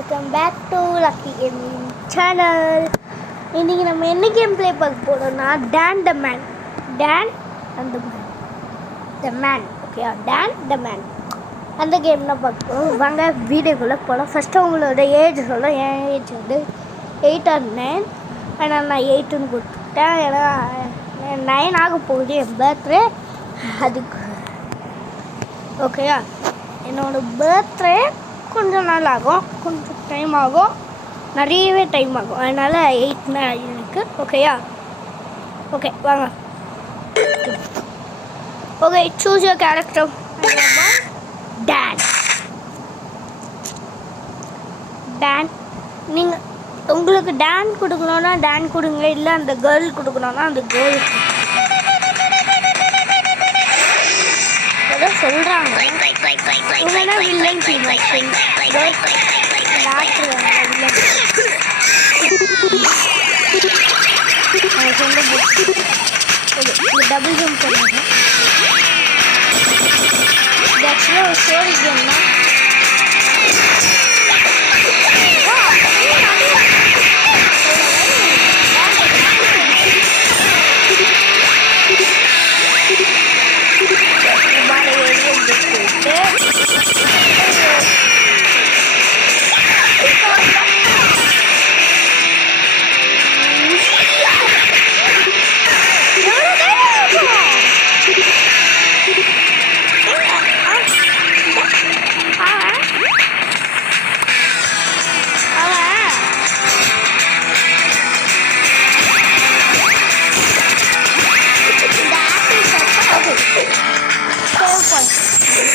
Welcome back to lucky gaming channel. இன்றைக்கி நம்ம என்ன கேம் ப்ளே பார்க்க போகிறோம்னா Don the man okay Don the man அந்த கேம் தான் பார்க்க போகிறோம். வாங்க வீடியோக்குள்ளே போகலாம். ஃபஸ்ட்டு உங்களோட ஏஜ் சொல்ல. என் ஏஜ் வந்து 8 or 9. ஆனால் நான் 8ன்னு கொடுத்துட்டேன். ஏன்னா 9 ஆக போகுது என் பர்த்டே. அதுக்கு ஓகேயா, என்னோடய பர்த்டே கொஞ்சம் நாள் ஆகும், கொஞ்சம் டைம் ஆகும், நிறையவே டைம் ஆகும். அதனால் 8 எனக்கு ஓகேயா. ஓகே வாங்க. Okay, choose your character. Don நீங்கள் உங்களுக்கு டான் கொடுக்கணுன்னா டான் கொடுங்க, இல்லை அந்த கேர்ள் கொடுக்கணுன்னா அந்த கேர்ள் சொல்கிறாங்க. இவங்கன்னா வில்லன் டீம் டபுள் ஜம்ப் பண்ணுங்க. இது ஆக்சுவலாக ஒரு ஸ்டோரி கேம் தான்.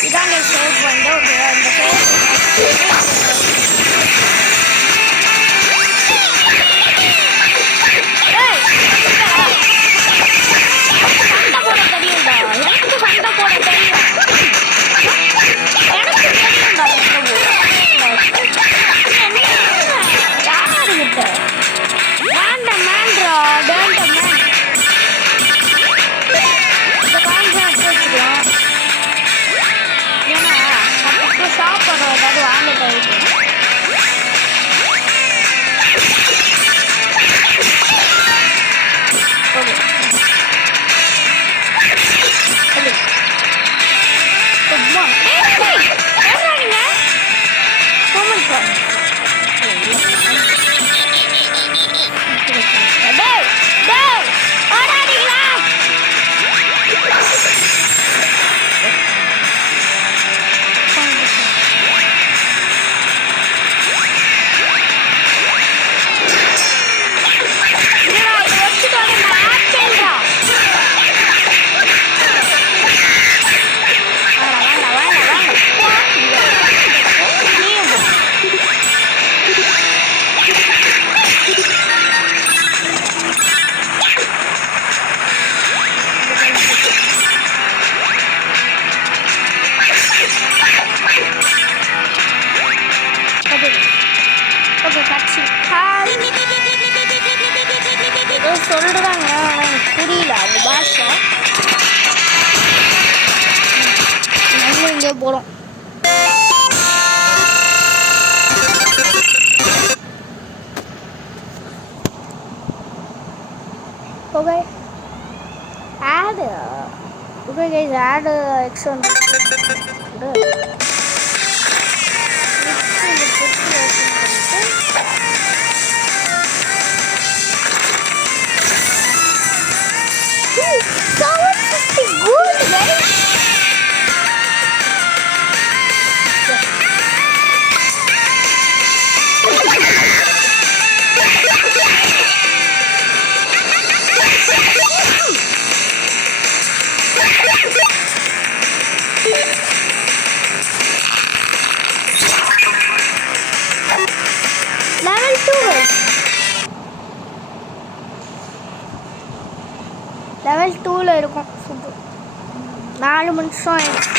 இதாங்க சேவ் பண்ண. ஓகே, அந்த சண்டை போட தெரியும்டா. எனக்கு சண்டை போட தெரியும். எனக்கு தெரியும்டா. யாருக்கிட்ட வேண்டாம் மேன்ரா, வேண்டாம் மேன். இந்த கான்செப்ட் வச்சுக்கலாம். ஏன்னா அப்போ சாப்பிட்றோம், ஏதாவது வாங்கிட்டு சொல்றாங்க. எனக்கு புரியல அவங்க பாஷை. நம்ம இங்கே போகிறோம். ஓகே ஆடு. ஓகே கைஸ், ஆடு எக்ஸாம் லெவல் 2ல் இருக்கும். சூப்பர். 4 நிமிஷம் ஆயிடுச்சு.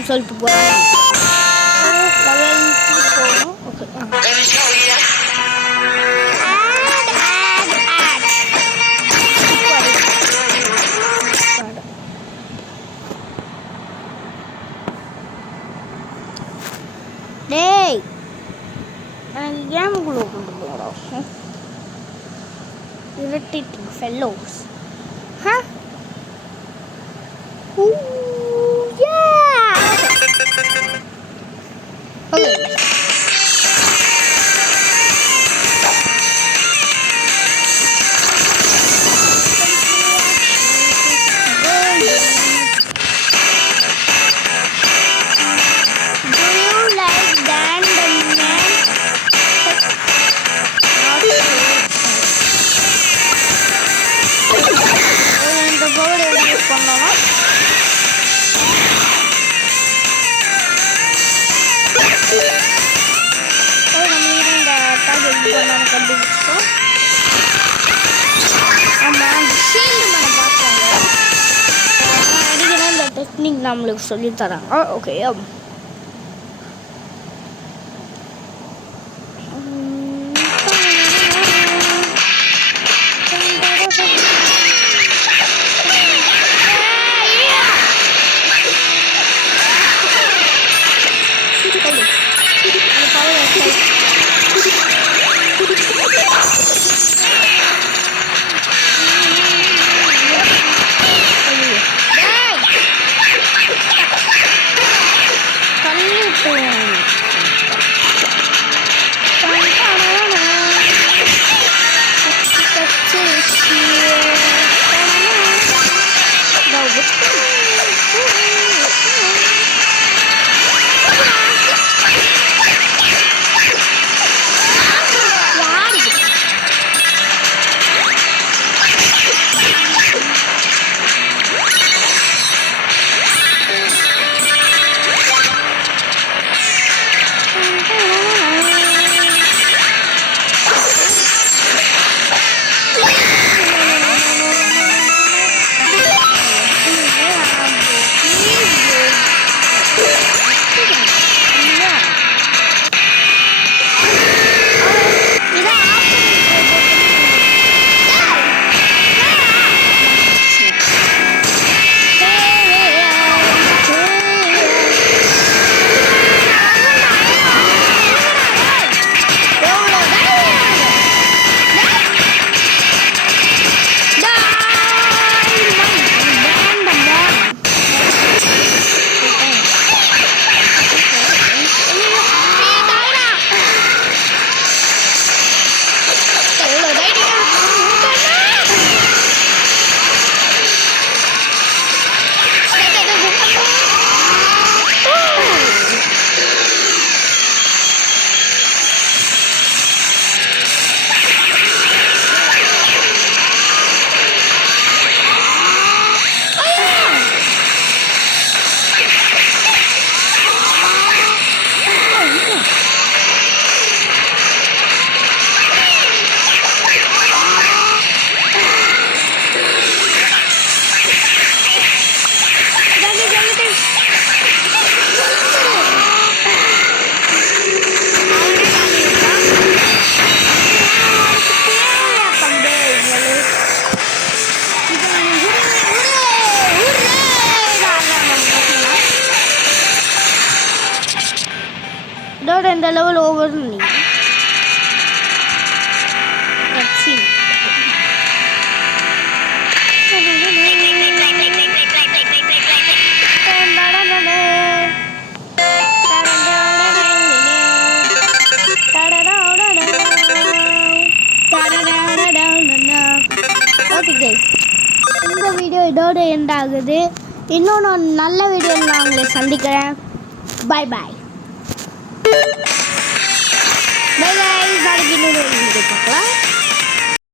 அப்படின்னு சொல்லிட்டு போகிறாங்க. போகணும். ஓகே டேய் எனக்கு கேமுக்குள்ளே கொண்டு போகிறோம். irritating fellows. Huh? Ooh, yeah! Okay. Technique நம்மளுக்கு சொல்லி தராங்க. ஓகே இதோட இந்த லெவல் ஓவர் நீங்க ஓகே கைஸ், இந்த வீடியோ இதோட எண்ட் ஆகுது. இன்னொன்று நல்ல வீடியோவில் நான் உங்களை சந்திக்கிறேன். Bye bye. Bye bye. நாளைக்கு இன்னொரு வீடியோ பார்க்கலாம்.